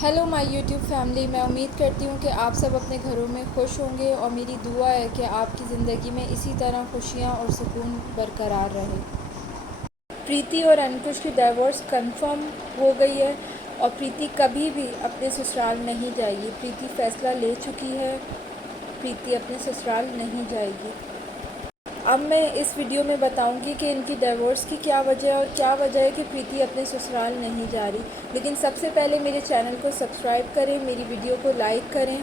Hello my YouTube family. मैं उम्मीद करती हूँ कि आप सब अपने घरों में खुश होंगे और मेरी दुआ है कि आपकी ज़िंदगी में इसी तरह खुशियाँ और सुकून बरकरार रहे। प्रीति और अंकुश की डाइवोर्स कंफर्म हो गई है और प्रीति कभी भी अपने ससुराल नहीं जाएगी। प्रीति फ़ैसला ले चुकी है, प्रीति अपने ससुराल नहीं जाएगी। अब मैं इस वीडियो में बताऊंगी कि इनकी डिवोर्स की क्या वजह है और क्या वजह है कि प्रीति अपने ससुराल नहीं जा रही। लेकिन सबसे पहले मेरे चैनल को सब्सक्राइब करें, मेरी वीडियो को लाइक करें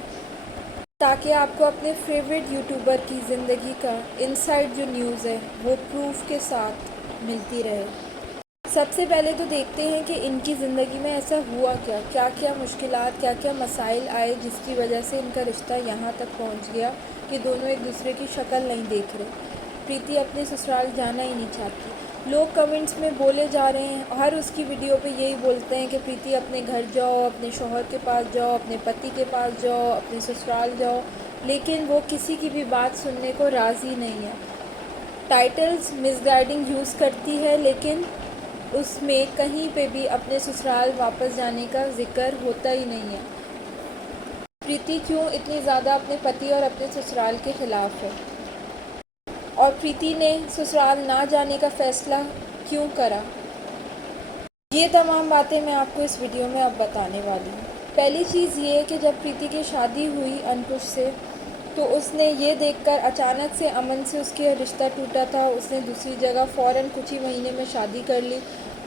ताकि आपको अपने फेवरेट यूट्यूबर की ज़िंदगी का इनसाइड जो न्यूज़ है वो प्रूफ के साथ मिलती रहे। सबसे पहले तो देखते हैं कि इनकी ज़िंदगी में ऐसा हुआ क्या, क्या क्या मुश्किलात, क्या क्या मसाइल आए जिसकी वजह से इनका रिश्ता यहाँ तक पहुँच गया कि दोनों एक दूसरे की शक्ल नहीं देख रहे। प्रीति अपने ससुराल जाना ही नहीं चाहती। लोग कमेंट्स में बोले जा रहे हैं, हर उसकी वीडियो पे यही बोलते हैं कि प्रीति अपने घर जाओ, अपने शौहर के पास जाओ, अपने पति के पास जाओ, अपने ससुराल जाओ, लेकिन वो किसी की भी बात सुनने को राज़ी नहीं है। टाइटल्स मिसगाइडिंग यूज़ करती है लेकिन उसमें कहीं पे भी अपने ससुराल वापस जाने का जिक्र होता ही नहीं है। प्रीति क्यों इतनी ज़्यादा अपने पति और अपने ससुराल के ख़िलाफ़ है और प्रीति ने ससुराल ना जाने का फ़ैसला क्यों करा, ये तमाम बातें मैं आपको इस वीडियो में अब बताने वाली हूँ। पहली चीज़ ये है कि जब प्रीति की शादी हुई अंकुश से तो उसने ये देखकर अचानक से अमन से उसके रिश्ता टूटा था। उसने दूसरी जगह फ़ौरन कुछ ही महीने में शादी कर ली।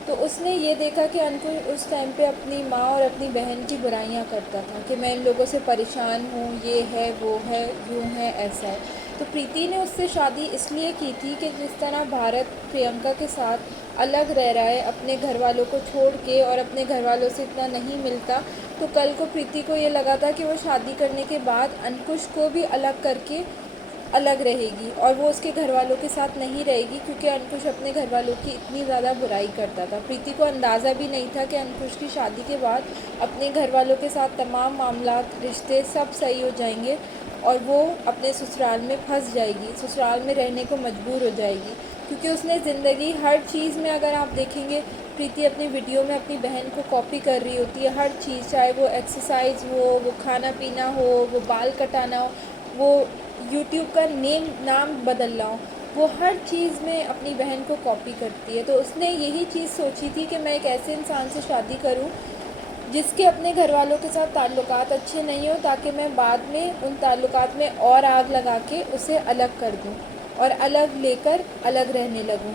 तो उसने ये देखा कि अंकुश उस टाइम पे अपनी माँ और अपनी बहन की बुराइयां करता था कि मैं इन लोगों से परेशान हूँ, ये है, वो है, यूँ है, ऐसा है। तो प्रीति ने उससे शादी इसलिए की थी कि जिस तरह भारत प्रियंका के साथ अलग रह रहा है अपने घर वालों को छोड़ के और अपने घर वालों से इतना नहीं मिलता, तो कल को प्रीति को ये लगा था कि वो शादी करने के बाद अंकुश को भी अलग करके अलग रहेगी और वो उसके घर वालों के साथ नहीं रहेगी क्योंकि अंकुश अपने घर वालों की इतनी ज़्यादा बुराई करता था। प्रीति को अंदाज़ा भी नहीं था कि अंकुश की शादी के बाद अपने घर वालों के साथ तमाम मामलात, रिश्ते सब सही हो जाएंगे और वो अपने ससुराल में फंस जाएगी, ससुराल में रहने को मजबूर हो जाएगी। क्योंकि उसने ज़िंदगी हर चीज़ में, अगर आप देखेंगे, प्रीति अपनी वीडियो में अपनी बहन को कॉपी कर रही होती है। हर चीज़, चाहे वो एक्सरसाइज हो, वो खाना पीना हो, वो बाल कटाना हो, वो यूट्यूब का नाम बदलना हो, वो हर चीज़ में अपनी बहन को कॉपी करती है। तो उसने यही चीज़ सोची थी कि मैं एक ऐसे इंसान से शादी करूं जिसके अपने घर वालों के साथ ताल्लुकात अच्छे नहीं हो, ताकि मैं बाद में उन ताल्लुकात में और आग लगा के उसे अलग कर दूं और अलग लेकर अलग रहने लगूं।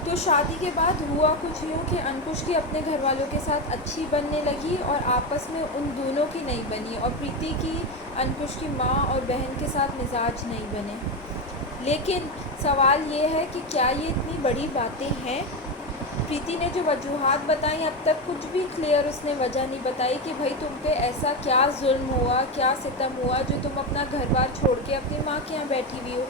तो शादी के बाद हुआ कुछ यूँ कि अंकुश की अपने घर वालों के साथ अच्छी बनने लगी और आपस में उन दोनों की नहीं बनी, और प्रीति की अंकुश की माँ और बहन के साथ मिजाज नहीं बने। लेकिन सवाल ये है कि क्या ये इतनी बड़ी बातें हैं? प्रीति ने जो वजूहात बताई, अब तक कुछ भी क्लियर उसने वजह नहीं बताई कि भाई तुम पे ऐसा क्या जुल्म हुआ, क्या सितम हुआ जो तुम अपना घर बार छोड़ के अपनी माँ के यहाँ बैठी हुई हो।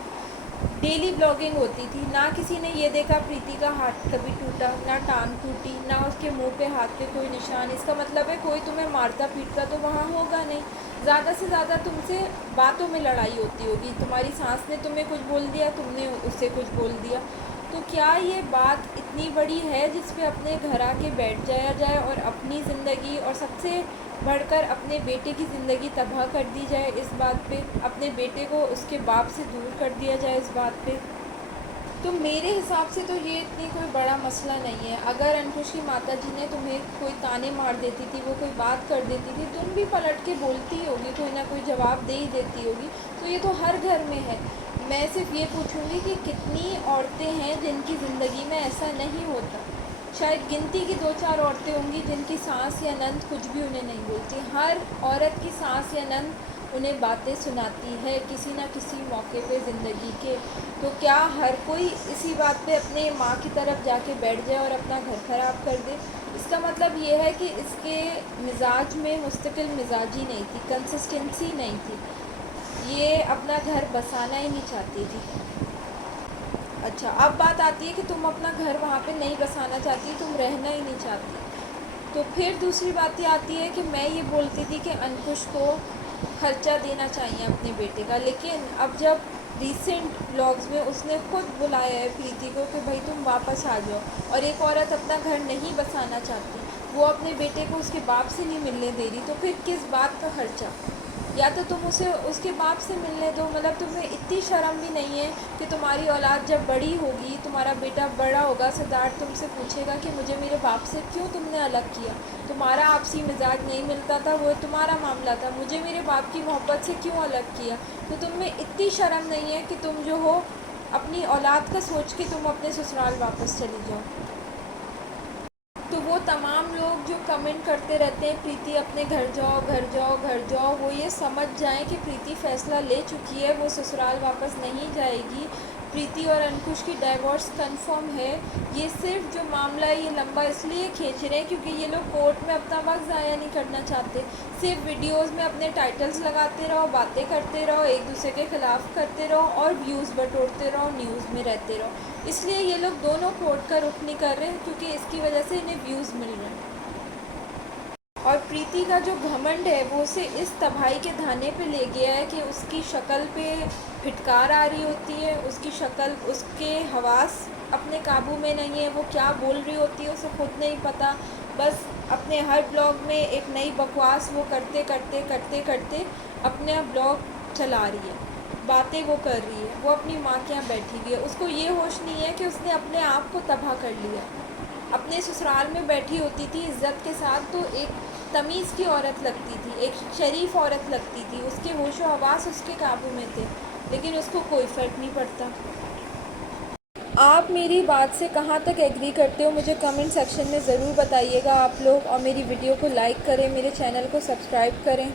डेली ब्लॉगिंग होती थी, ना किसी ने ये देखा प्रीति का हाथ कभी टूटा, ना टांग टूटी, ना उसके मुंह पे हाथ पे कोई निशान। इसका मतलब है कोई तुम्हें मारता पीटता तो वहाँ होगा नहीं। ज़्यादा से ज़्यादा तुमसे बातों में लड़ाई होती होगी, तुम्हारी सास ने तुम्हें कुछ बोल दिया, तुमने उससे कुछ बोल दिया। तो क्या ये बात इतनी बड़ी है जिस पे अपने घर आके बैठ जाया जाए और अपनी ज़िंदगी और सबसे बढ़कर अपने बेटे की ज़िंदगी तबाह कर दी जाए इस बात पे, अपने बेटे को उसके बाप से दूर कर दिया जाए इस बात पे? तो मेरे हिसाब से तो ये इतनी कोई बड़ा मसला नहीं है। अगर अंकुश की माताजी ने तुम्हें कोई ताने मार देती थी, वो कोई बात कर देती थी, तुम भी पलट के बोलती होगी, कोई ना कोई जवाब दे ही देती होगी। तो ये तो हर घर में है। मैं सिर्फ ये पूछूंगी कि कितनी औरतें हैं जिनकी ज़िंदगी में ऐसा नहीं होता। शायद गिनती की 2-4 औरतें होंगी जिनकी सास या नंद कुछ भी उन्हें नहीं बोलती। हर औरत की सास या नंद उन्हें बातें सुनाती है किसी ना किसी मौके पे ज़िंदगी के। तो क्या हर कोई इसी बात पे अपने माँ की तरफ जाके बैठ जाए और अपना घर ख़राब कर दे? इसका मतलब ये है कि इसके मिजाज में मुस्तकिल मिजाजी नहीं थी, कंसिस्टेंसी नहीं थी, ये अपना घर बसाना ही नहीं चाहती थी। अच्छा, अब बात आती है कि तुम अपना घर वहाँ पे नहीं बसाना चाहती, तुम रहना ही नहीं चाहती। तो फिर दूसरी बात ये आती है कि मैं ये बोलती थी कि अंकुश को खर्चा देना चाहिए अपने बेटे का, लेकिन अब जब रिसेंट ब्लॉग्स में उसने खुद बुलाया है प्रीति को कि भाई तुम वापस आ जाओ, और एक औरत अपना घर नहीं बसाना चाहती वो अपने बेटे को उसके बाप से नहीं मिलने दे रही, तो फिर किस बात का खर्चा? या तो तुम उसे उसके बाप से मिलने दो। मतलब तुम्हें इतनी शर्म भी नहीं है कि तुम्हारी औलाद जब बड़ी होगी, तुम्हारा बेटा बड़ा होगा, सिद्धार्थ तुमसे पूछेगा कि मुझे मेरे बाप से क्यों तुमने अलग किया? तुम्हारा आपसी मिजाज नहीं मिलता था, वो तुम्हारा मामला था, मुझे मेरे बाप की मोहब्बत से क्यों अलग किया? तो तुम्हें इतनी शर्म नहीं है कि तुम जो हो अपनी औलाद का सोच के तुम अपने ससुराल वापस चली जाओ। तो वो तमाम लोग जो कमेंट करते रहते हैं प्रीति अपने घर जाओ, घर जाओ, घर जाओ, वो ये समझ जाएं कि प्रीति फ़ैसला ले चुकी है, वो ससुराल वापस नहीं जाएगी। प्रीति और अंकुश की डाइवोर्स कंफर्म है। ये सिर्फ जो मामला है ये लंबा इसलिए खींच रहे हैं क्योंकि ये लोग कोर्ट में अपना वक्त ज़ाया नहीं करना चाहते। सिर्फ वीडियोज़ में अपने टाइटल्स लगाते रहो, बातें करते रहो, एक दूसरे के ख़िलाफ़ करते रहो और व्यूज़ बटोरते रहो, न्यूज़ में रहते रहो। इसलिए ये लोग दोनों कोर्ट का रुख नहीं कर रहे हैं क्योंकि इसकी वजह से इन्हें व्यूज़ मिल रहे हैं। और प्रीति का जो घमंड है वो उसे इस तबाही के धाने पे ले गया है कि उसकी शक्ल पे फिटकार आ रही होती है, उसकी शक्ल, उसके हवास अपने काबू में नहीं है, वो क्या बोल रही होती है उसे खुद नहीं पता। बस अपने हर ब्लॉग में एक नई बकवास वो करते करते करते करते अपना ब्लॉग चला रही है, बातें वो कर रही है, वो अपनी माँ के यहाँ बैठी हुई है। उसको ये होश नहीं है कि उसने अपने आप को तबाह कर लिया। अपने ससुराल में बैठी होती थी इज़्ज़त के साथ तो एक तमीज़ की औरत लगती थी, एक शरीफ औरत लगती थी, उसके होशो हवास उसके काबू में थे, लेकिन उसको कोई फ़र्क नहीं पड़ता। आप मेरी बात से कहाँ तक एग्री करते हो मुझे कमेंट सेक्शन में ज़रूर बताइएगा आप लोग, और मेरी वीडियो को लाइक करें, मेरे चैनल को सब्सक्राइब करें।